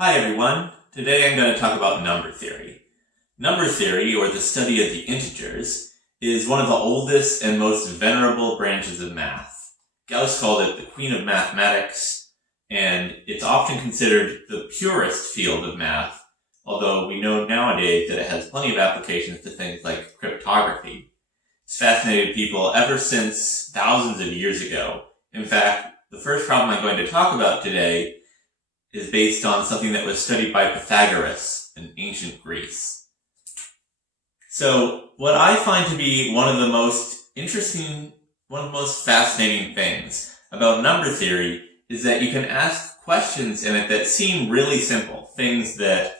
Hi everyone, today I'm going to talk about number theory. Number theory, or the study of the integers, is one of the oldest and most venerable branches of math. Gauss called it the queen of mathematics, and it's often considered the purest field of math, although we know nowadays that it has plenty of applications to things like cryptography. It's fascinated people ever since thousands of years ago. In fact, the first problem I'm going to talk about today is based on something that was studied by Pythagoras in ancient Greece. So what I find to be one of the most fascinating things about number theory is that you can ask questions in it that seem really simple, things that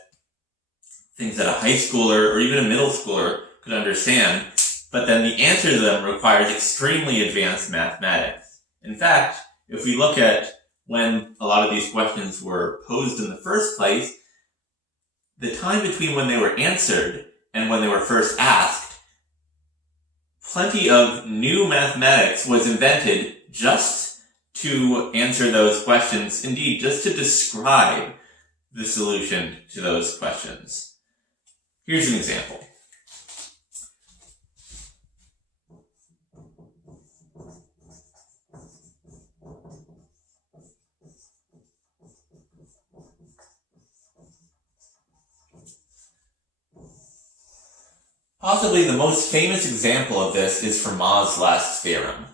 a high schooler or even a middle schooler could understand, but then the answer to them requires extremely advanced mathematics. In fact, if we look at when a lot of these questions were posed in the first place, the time between when they were answered and when they were first asked, plenty of new mathematics was invented just to answer those questions, indeed, just to describe the solution to those questions. Here's an example. Possibly the most famous example of this is Fermat's last theorem.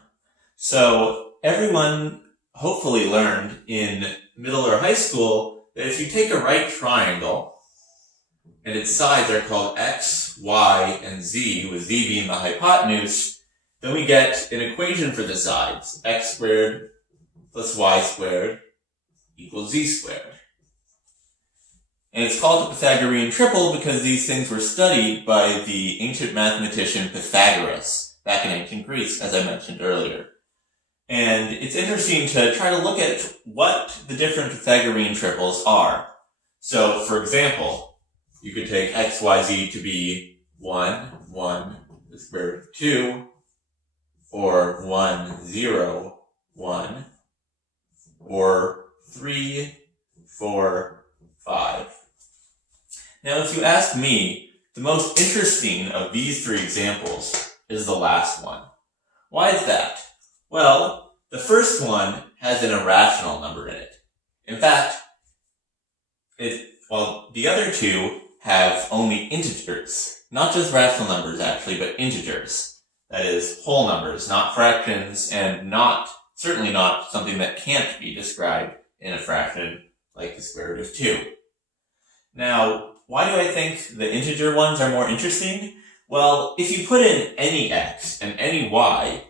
So everyone hopefully learned in middle or high school that if you take a right triangle and its sides are called x, y, and z, with z being the hypotenuse, then we get an equation for the sides, x squared plus y squared equals z squared. And it's called the Pythagorean triple because these things were studied by the ancient mathematician Pythagoras back in ancient Greece, as I mentioned earlier. And it's interesting to try to look at what the different Pythagorean triples are. So, for example, you could take x, y, z to be 1, the square root of 2, or 1, 0, 1, or 3, 4, 5. Now, if you ask me, the most interesting of these three examples is the last one. Why is that? Well, the first one has an irrational number in it. In fact, the other two have only integers. Not just rational numbers, actually, but integers. That is, whole numbers, not fractions, and certainly not something that can't be described in a fraction like the square root of 2. Now, why do I think the integer ones are more interesting? Well, if you put in any x and any y,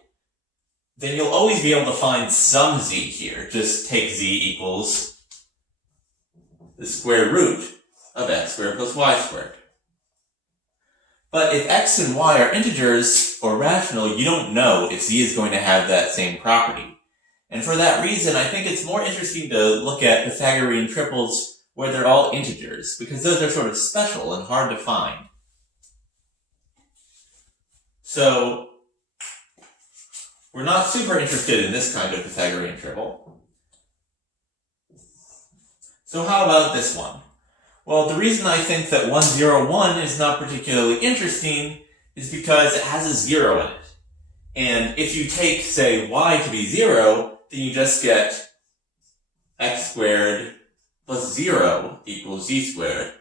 then you'll always be able to find some z here. Just take z equals the square root of x squared plus y squared. But if x and y are integers or rational, you don't know if z is going to have that same property. And for that reason, I think it's more interesting to look at Pythagorean triples where they're all integers, because those are sort of special and hard to find. So, we're not super interested in this kind of Pythagorean triple. So how about this one? Well, the reason I think that 1, 0, 1 is not particularly interesting is because it has a 0 in it. And if you take, say, y to be 0, then you just get x squared plus 0 equals z squared.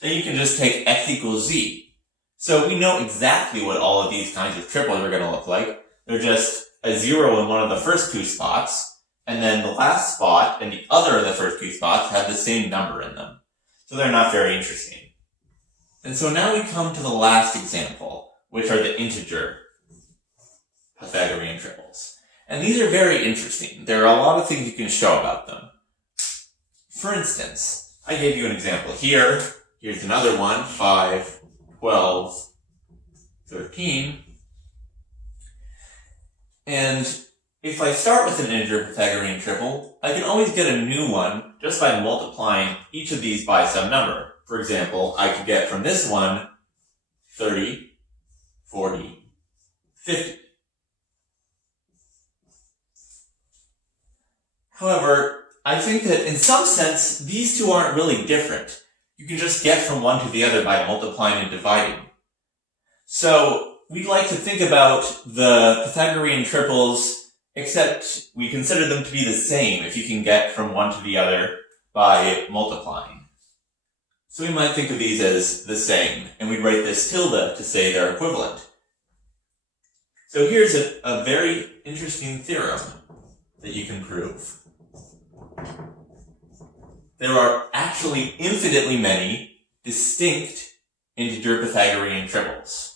Then you can just take x equals z. So we know exactly what all of these kinds of triples are going to look like. They're just a 0 in one of the first two spots, and then the last spot and the other of the first two spots have the same number in them. So they're not very interesting. And so now we come to the last example, which are the integer Pythagorean triples. And these are very interesting. There are a lot of things you can show about them. For instance, I gave you an example here. Here's another one, 5, 12, 13. And if I start with an integer Pythagorean triple, I can always get a new one just by multiplying each of these by some number. For example, I could get from this one 30, 40, 50. However, I think that in some sense, these two aren't really different. You can just get from one to the other by multiplying and dividing. So we'd like to think about the Pythagorean triples, except we consider them to be the same if you can get from one to the other by multiplying. So we might think of these as the same, and we'd write this tilde to say they're equivalent. So here's a very interesting theorem that you can prove. There are actually infinitely many distinct integer Pythagorean triples.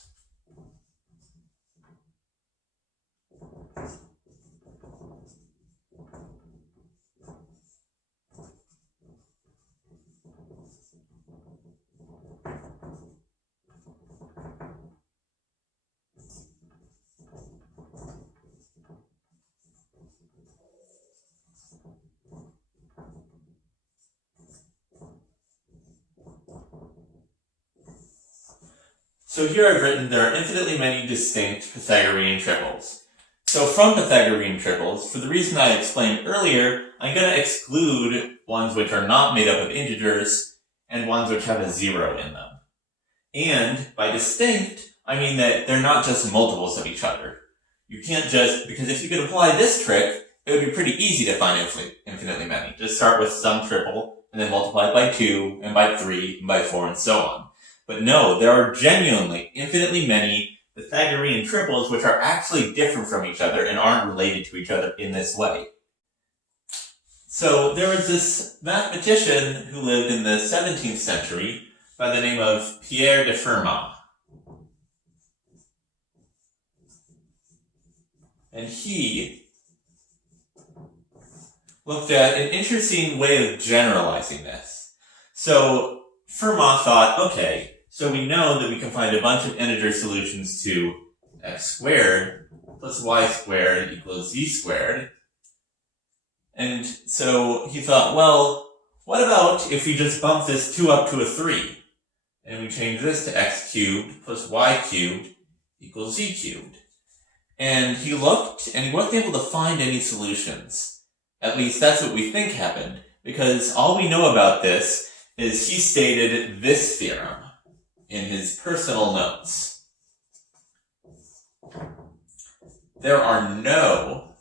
So here I've written there are infinitely many distinct Pythagorean triples. So from Pythagorean triples, for the reason I explained earlier, I'm going to exclude ones which are not made up of integers and ones which have a zero in them. And by distinct, I mean that they're not just multiples of each other. You can't just, because if you could apply this trick, it would be pretty easy to find infinitely many. Just start with some triple, and then multiply it by 2, and by 3, and by 4, and so on. But no, there are genuinely infinitely many Pythagorean triples which are actually different from each other and aren't related to each other in this way. So there was this mathematician who lived in the 17th century by the name of Pierre de Fermat. And he looked at an interesting way of generalizing this. So Fermat thought, okay, so we know that we can find a bunch of integer solutions to x squared plus y squared equals z squared. And so he thought, well, what about if we just bump this 2 up to a 3? And we change this to x cubed plus y cubed equals z cubed. And he looked, and he wasn't able to find any solutions. At least that's what we think happened, because all we know about this is he stated this theorem in his personal notes. There are no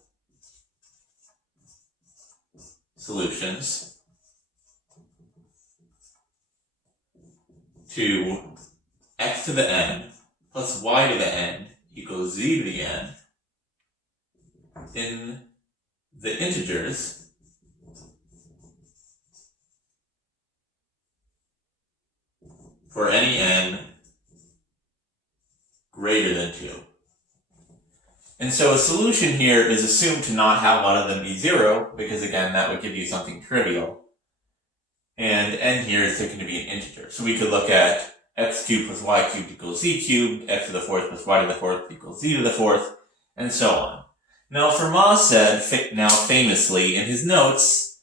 solutions to x to the n plus y to the n equals z to the n in the integers for any n greater than 2. And so a solution here is assumed to not have one of them be 0, because again, that would give you something trivial. And n here is taken to be an integer. So we could look at x cubed plus y cubed equals z cubed, x to the fourth plus y to the fourth equals z to the fourth, and so on. Now Fermat said, now famously in his notes,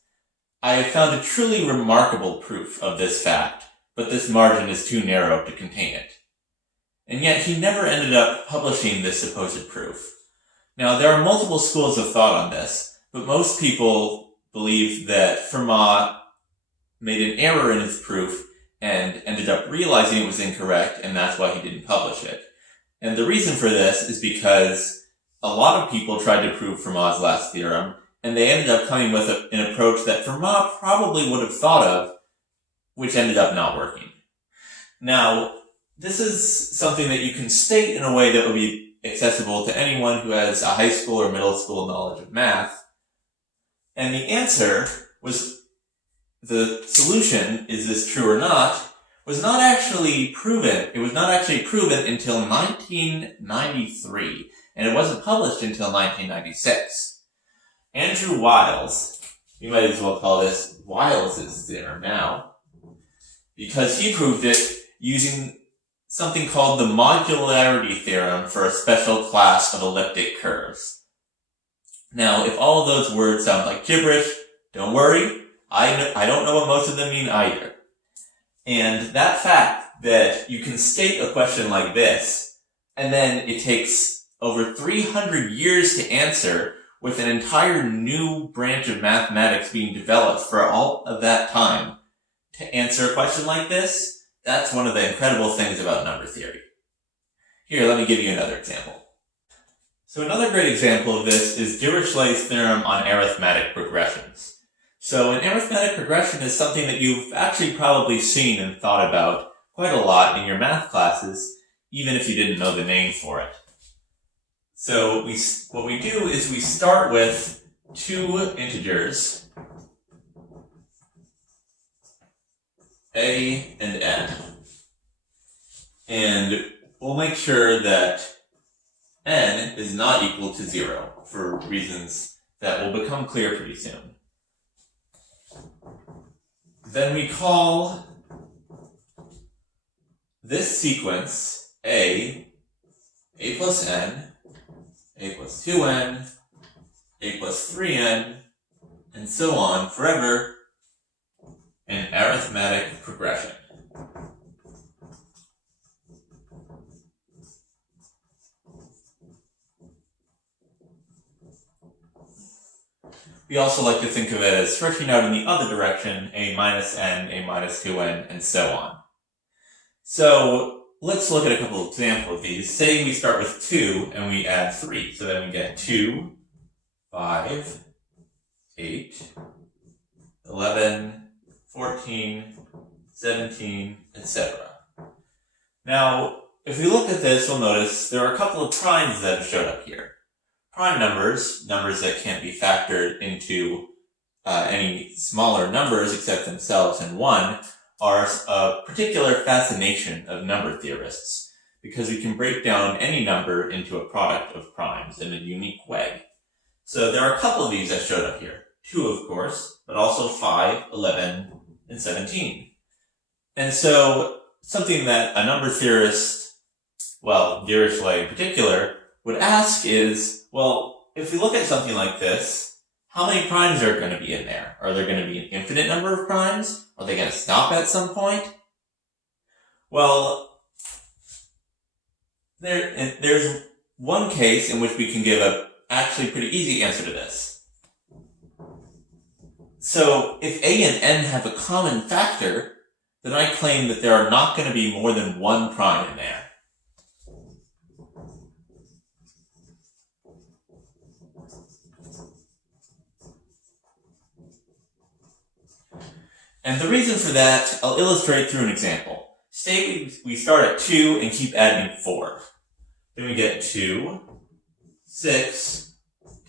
I have found a truly remarkable proof of this fact, but this margin is too narrow to contain it. And yet he never ended up publishing this supposed proof. Now there are multiple schools of thought on this, but most people believe that Fermat made an error in his proof and ended up realizing it was incorrect, and that's why he didn't publish it. And the reason for this is because a lot of people tried to prove Fermat's last theorem, and they ended up coming with an approach that Fermat probably would have thought of, which ended up not working. Now, this is something that you can state in a way that would be accessible to anyone who has a high school or middle school knowledge of math. And the answer was, the solution, is this true or not, was not actually proven. It was not actually proven until 1993, and it wasn't published until 1996. Andrew Wiles, you might as well call this Wiles' theorem now, because he proved it using something called the modularity theorem for a special class of elliptic curves. Now, if all of those words sound like gibberish, don't worry, I don't know what most of them mean either. And that fact that you can state a question like this, and then it takes over 300 years to answer, with an entire new branch of mathematics being developed for all of that time to answer a question like this, that's one of the incredible things about number theory. Here, let me give you another example. So another great example of this is Dirichlet's theorem on arithmetic progressions. So an arithmetic progression is something that you've actually probably seen and thought about quite a lot in your math classes, even if you didn't know the name for it. So what we do is we start with two integers, a and n. And we'll make sure that n is not equal to 0 for reasons that will become clear pretty soon. Then we call this sequence a plus n, a plus 2n, a plus 3n, and so on forever, an arithmetic progression. We also like to think of it as stretching out in the other direction, a minus n, a minus 2n, and so on. So let's look at a couple of examples of these. Say we start with 2 and we add 3. So then we get 2, 5, 8, 11, 14, 17, etc. Now, if we look at this, we'll notice there are a couple of primes that have showed up here. Prime numbers that can't be factored into any smaller numbers except themselves and 1, are a particular fascination of number theorists, because we can break down any number into a product of primes in a unique way. So there are a couple of these that showed up here. 2, of course, but also 5, 11, and 17. And so something that a number theorist, well, Dirichlet in particular, would ask is, well, if we look at something like this, how many primes are going to be in there? Are there going to be an infinite number of primes? Are they going to stop at some point? Well, there's one case in which we can give a actually pretty easy answer to this. So if a and n have a common factor, then I claim that there are not going to be more than one prime in there. And the reason for that, I'll illustrate through an example. Say we start at 2 and keep adding 4. Then we get 2, 6,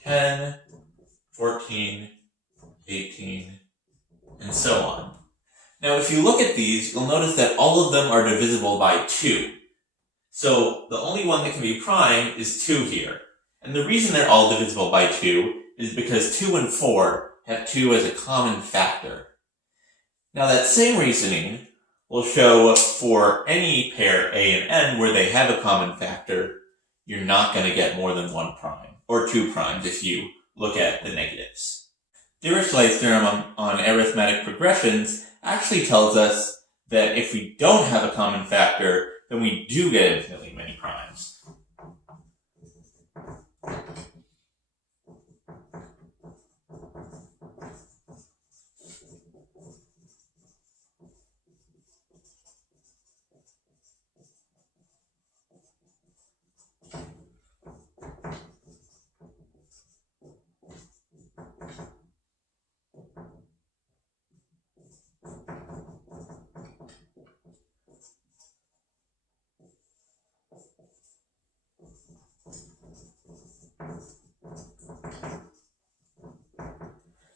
10, 14, 18, and so on. Now if you look at these, you'll notice that all of them are divisible by 2. So the only one that can be prime is 2 here. And the reason they're all divisible by 2 is because 2 and 4 have 2 as a common factor. Now that same reasoning will show for any pair a and n where they have a common factor, you're not going to get more than one prime, or 2 primes if you look at the negatives. Dirichlet's theorem on arithmetic progressions actually tells us that if we don't have a common factor, then we do get infinitely many primes.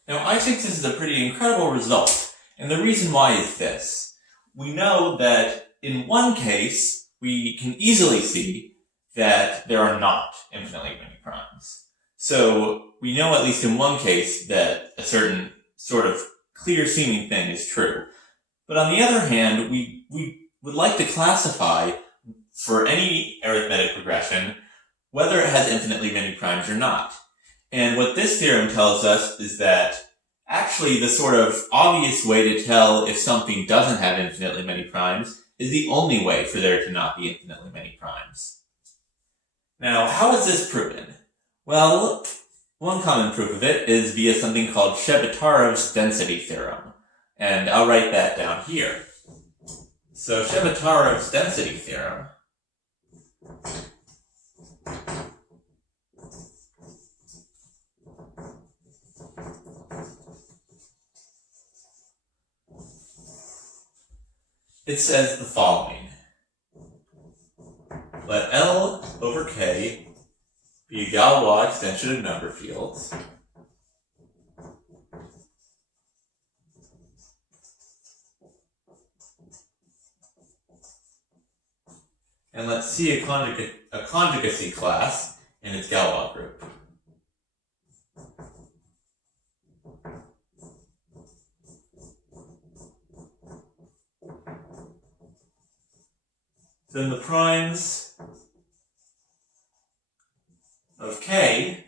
Now, I think this is a pretty incredible result, and the reason why is this. We know that in one case, we can easily see that there are not infinitely many primes. So we know at least in one case that a certain sort of clear-seeming thing is true. But on the other hand, we would like to classify for any arithmetic progression whether it has infinitely many primes or not. And what this theorem tells us is that actually the sort of obvious way to tell if something doesn't have infinitely many primes is the only way for there to not be infinitely many primes. Now, how is this proven? Well, One common proof of it is via something called Shebetarov's density theorem. And I'll write that down here. So Shebetarov's density theorem it says the following. Let L over K be a Galois extension of number fields and let C a conjugacy class in its Galois group. Then the primes of K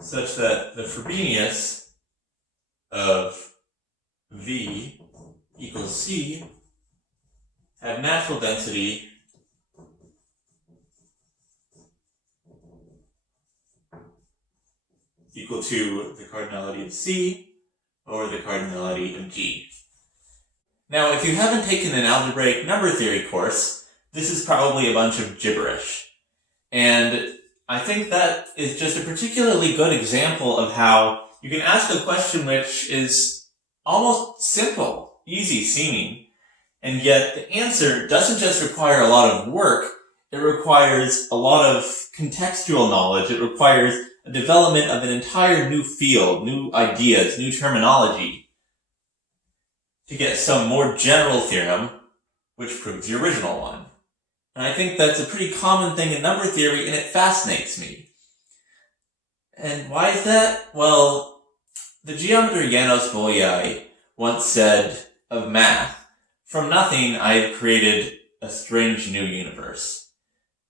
such that the Frobenius of V equals C have natural density equal to the cardinality of C over the cardinality of G. Now, if you haven't taken an algebraic number theory course, this is probably a bunch of gibberish. And I think that is just a particularly good example of how you can ask a question which is almost simple, easy seeming, and yet the answer doesn't just require a lot of work, it requires a lot of contextual knowledge, it requires a development of an entire new field, new ideas, new terminology, to get some more general theorem which proves the original one. And I think that's a pretty common thing in number theory, and it fascinates me. And why is that? Well, the geometer Janos Bolyai once said of math, "From nothing I have created a strange new universe."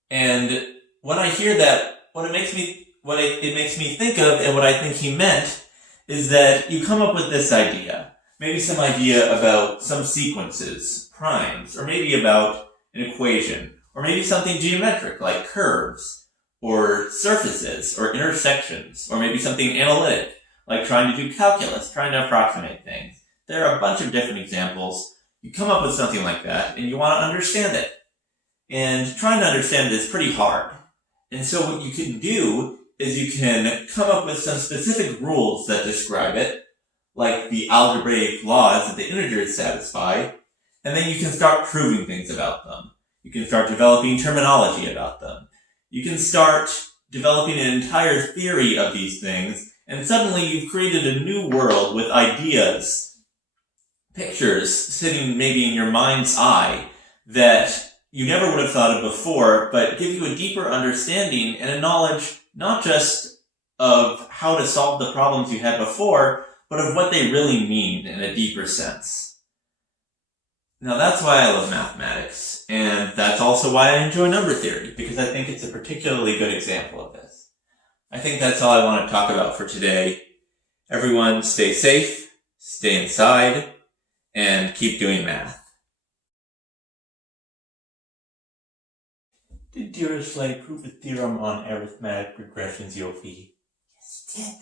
And when I hear that, what it makes me think of, and what I think he meant, is that you come up with this idea. Maybe some idea about some sequences, primes, or maybe about an equation, or maybe something geometric like curves, or surfaces, or intersections, or maybe something analytic like trying to do calculus, trying to approximate things. There are a bunch of different examples. You come up with something like that, and you want to understand it. And trying to understand it is pretty hard. And so what you can do is you can come up with some specific rules that describe it, like the algebraic laws that the integers satisfy, and then you can start proving things about them. You can start developing terminology about them. You can start developing an entire theory of these things, and suddenly you've created a new world with ideas, pictures sitting maybe in your mind's eye that you never would have thought of before, but give you a deeper understanding and a knowledge not just of how to solve the problems you had before, but of what they really mean in a deeper sense. Now that's why I love mathematics, and that's also why I enjoy number theory, because I think it's a particularly good example of this. I think that's all I want to talk about for today. Everyone stay safe, stay inside, and keep doing math. Did Dirichlet prove a theorem on arithmetic regressions, Yofi? Yes, he did.